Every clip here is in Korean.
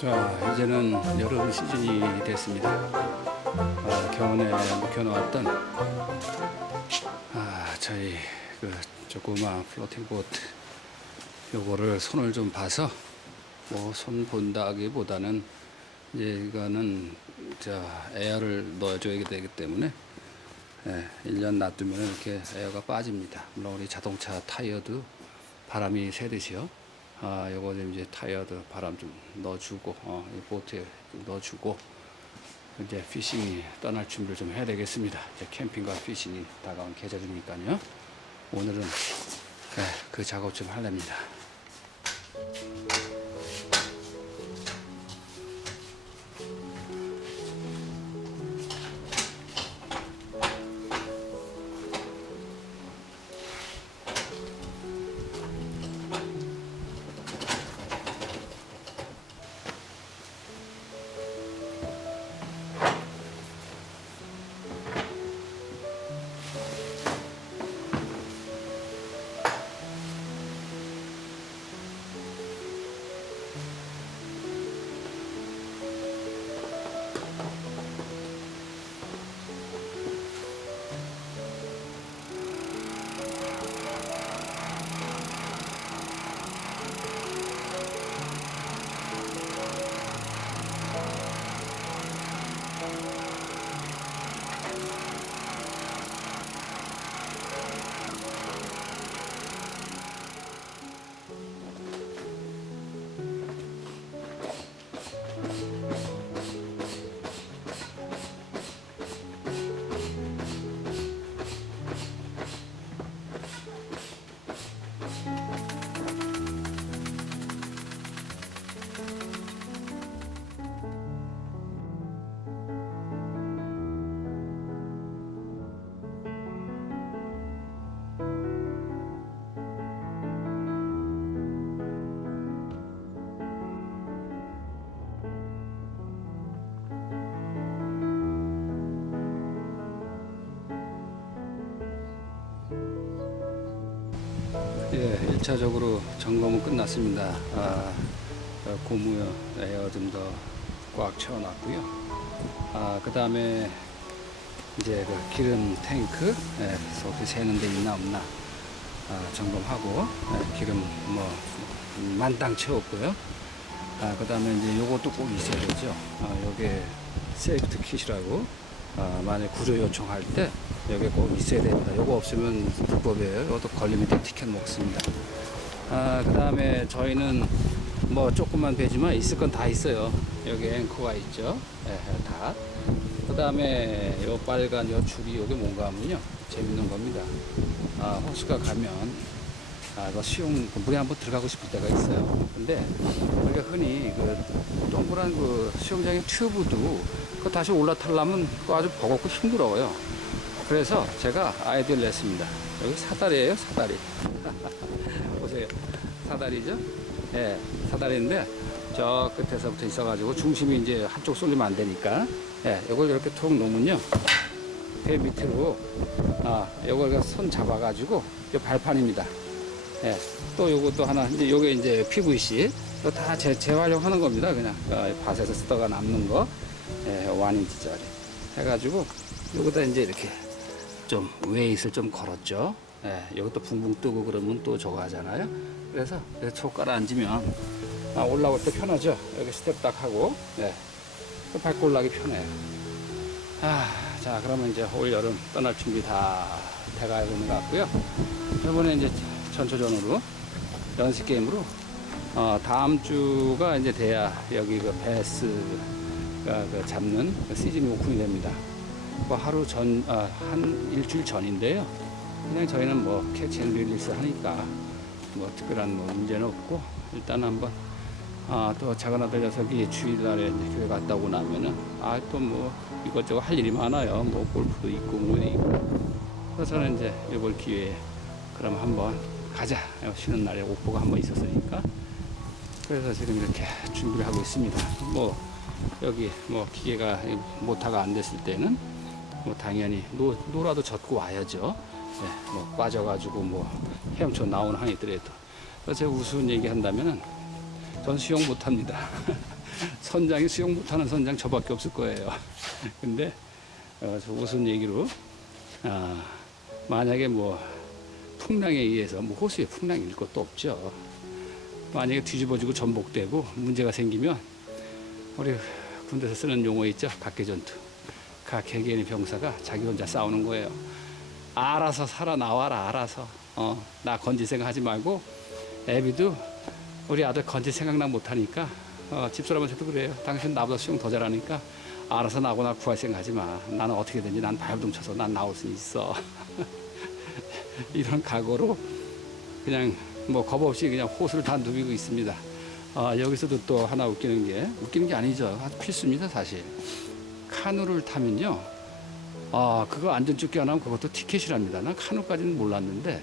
자, 이제는 여름 시즌이 됐습니다. 아, 겨울에 묵혀놓았던 아, 저희 그 조그마 플로팅 보트 요거를 손을 좀 봐서 뭐 손 본다기보다는 이제 이거는 자 에어를 넣어줘야 되기 때문에 예, 1년 놔두면 이렇게 에어가 빠집니다. 물론 우리 자동차 타이어도 바람이 새듯이요. 아, 요거 좀 이제 타이어도 바람 좀 넣어주고, 어, 이 보트에 좀 넣어주고, 이제 피싱이 떠날 준비를 좀 해야 되겠습니다. 이제 캠핑과 피싱이 다가온 계절이니까요. 오늘은 예, 그 작업 좀 하렵니다. 예, 1차적으로 점검은 끝났습니다. 아, 어, 고무 에어 좀 더 꽉 채워놨고요. 아, 그 다음에 이제 그 기름 탱크, 예, 속에 새는 데 있나 없나 아, 점검하고 예, 기름 뭐 만땅 채웠고요. 아, 그 다음에 이제 요것도 꼭 있어야 되죠. 아, 요게 세이프트 킷이라고 아, 만약 구조 요청할 때 여기 꼭 있어야 됩니다. 요거 없으면 불법이에요. 이것도 걸리면 또 티켓 먹습니다. 아, 그 다음에 저희는 뭐 조금만 배지만 있을 건 다 있어요. 여기 앵커가 있죠. 예, 다. 그 다음에 요 빨간 요 줄이 요게 뭔가 하면요. 재밌는 겁니다. 아, 호수가 가면 아, 이거 수영, 그 물에 한번 들어가고 싶을 때가 있어요. 근데 우리가 흔히 그 동그란 그 수영장의 튜브도 그 다시 올라타려면 아주 버겁고 힘들어요. 그래서 제가 아이디어를 냈습니다. 여기 사다리예요, 사다리. 보세요. 사다리죠? 예, 사다리인데 저 끝에서부터 있어가지고 중심이 이제 한쪽 쏠리면 안 되니까 예, 이걸 이렇게 툭 놓으면요. 배 밑으로 아, 이걸 손 잡아가지고 이 발판입니다. 예, 또 요것도 하나 이제 요게 이제 PVC 이거 다 재, 재활용하는 겁니다. 그냥 어, 밭에서 쓰다가 남는 거 예, 완인지짜리 해가지고 요거다 이제 이렇게 좀 웨이트를 좀 걸었죠. 예, 이것도 붕붕 뜨고 그러면 또 저거 하잖아요. 그래서 초 깔아앉으면 아, 올라올 때 편하죠. 여기 스텝 딱 하고 예, 또 밟고 올라가기 편해요. 아, 자 그러면 이제 올 여름 떠날 준비 다 돼가고 있는 것 같고요. 이번에 이제 전초전으로 연습 게임으로 어, 다음 주가 이제 돼야 여기 그 베스가 그 잡는 그 시즌이 오픈이 됩니다. 뭐 하루 전, 아, 한 일주일 전인데요. 그냥 저희는 뭐 캐치 앤 릴리스 하니까 뭐 특별한 뭐 문제는 없고 일단 한번 아, 또 작은 아들 녀석이 주일날에 교회 갔다 오고 나면은 아, 또 뭐 이것저것 할 일이 많아요. 뭐 골프도 있고 뭐 있고. 그래서 저는 이제 이번 기회에 그럼 한번 가자. 쉬는 날에 오프가 한번 있었으니까. 그래서 지금 이렇게 준비를 하고 있습니다. 뭐 여기 뭐 기계가 모타가 안 됐을 때는 뭐 당연히 노, 노라도 젓고 와야죠. 네, 뭐 빠져가지고 뭐 헤엄쳐 나오는 한이더라도 그래서 제가 우스운 얘기 한다면은 전 수영 못 합니다. 선장이 수영 못 하는 선장 저밖에 없을 거예요. 근데 어, 저 무슨 얘기로 아, 만약에 뭐 풍랑에 의해서 뭐 호수에 풍랑이 일 것도 없죠. 만약에 뒤집어지고 전복되고 문제가 생기면 우리 군대에서 쓰는 용어 있죠. 각계전투. 각 개개인의 병사가 자기 혼자 싸우는 거예요. 알아서 살아 나와라 알아서. 어, 나 건지 생각하지 말고 애비도 우리 아들 건지 생각나 못하니까 어, 집사람한테도 그래요. 당신 나보다 수영 더 잘하니까 알아서 나거나 구할 생각하지 마. 나는 어떻게든지 난 발동 쳐서 난 나올 수 있어. 이런 각오로 그냥 뭐 겁 없이 그냥 호수를 다 누비고 있습니다. 아, 여기서도 또 하나 웃기는 게 웃기는 게 아니죠. 필수입니다 사실. 카누를 타면요. 아 그거 안전조끼 안 하면 그것도 티켓이랍니다. 난 카누까지는 몰랐는데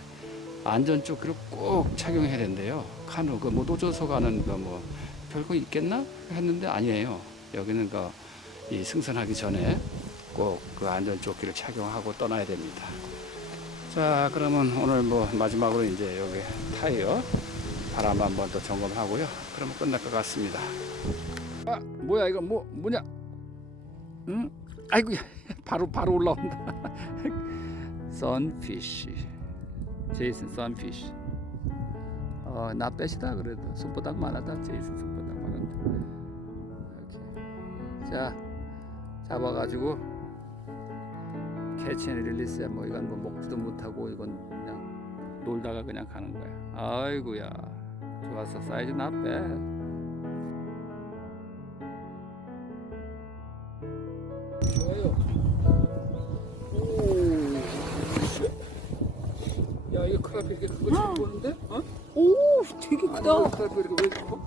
안전조끼를 꼭 착용해야 된대요. 카누 그뭐 노조서 가는 그뭐 별거 있겠나 했는데 아니에요. 여기는 그이 승선하기 전에 꼭 그 안전조끼를 착용하고 떠나야 됩니다. 자 그러면 오늘 뭐 마지막으로 이제 여기 타이어 바람 한번 더 점검하고요. 그러면 끝날 것 같습니다. 아 뭐야 이거 뭐 뭐냐? 응? 아이고 바로 바로 올라온다. 선피쉬 제이슨 선피쉬. 어나 빼시다 그래도 손바닥 많았다 제이슨 손바닥. 이렇게 자 잡아가지고 캐치 앤 릴리스야 뭐 이건 뭐 먹지도 못하고 이건 그냥 놀다가 그냥 가는 거야 아이고야 좋았어 사이즈 이거 크라피 이렇게? 어? 오, 되게 아니 크다. 크라피 이렇게 왜 커?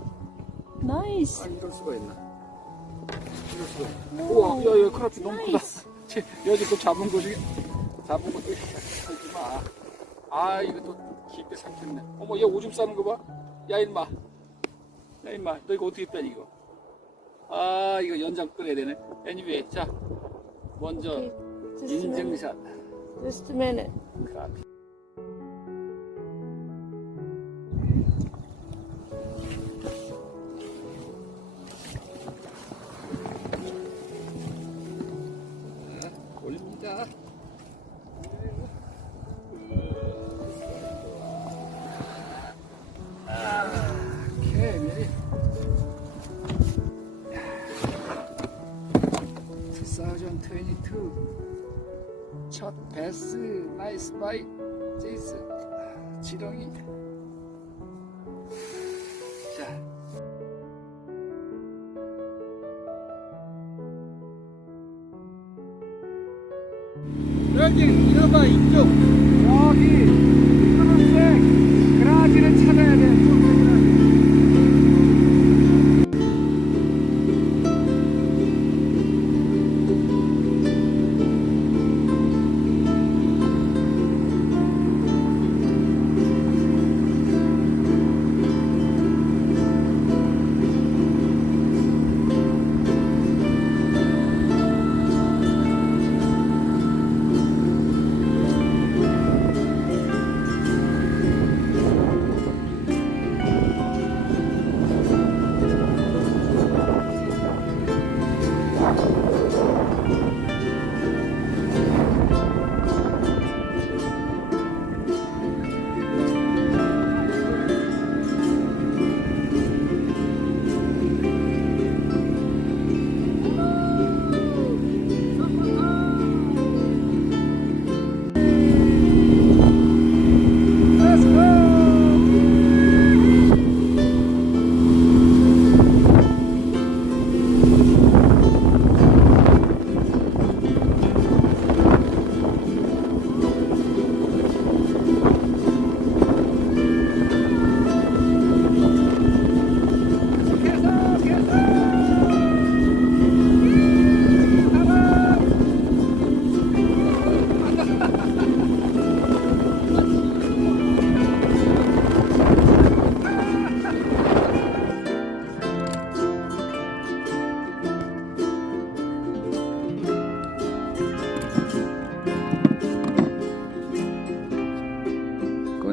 나이스. 아 이럴 수가 있나 이럴 수가 있나 우와 야 야 크라피 너무 크다 치, 여기 또 잡은 거지 잡은 것도 하지 마. 아 이거 또 깊게 삼켰네. 어머 얘 오줌 싸는 거 봐. 야 임마. 야 임마 너 이거 어떻게 빼 이거? 아 이거 연장 끓여야 되네. 애니웨이 자 먼저. 인증샷. Just a minute. 2022첫 베스 나이스 바이 제이스. 지렁이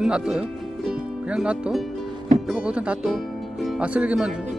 놔둬요. 그냥 놔둬. 여보, 거기다 놔둬. 아 쓰레기만 줘.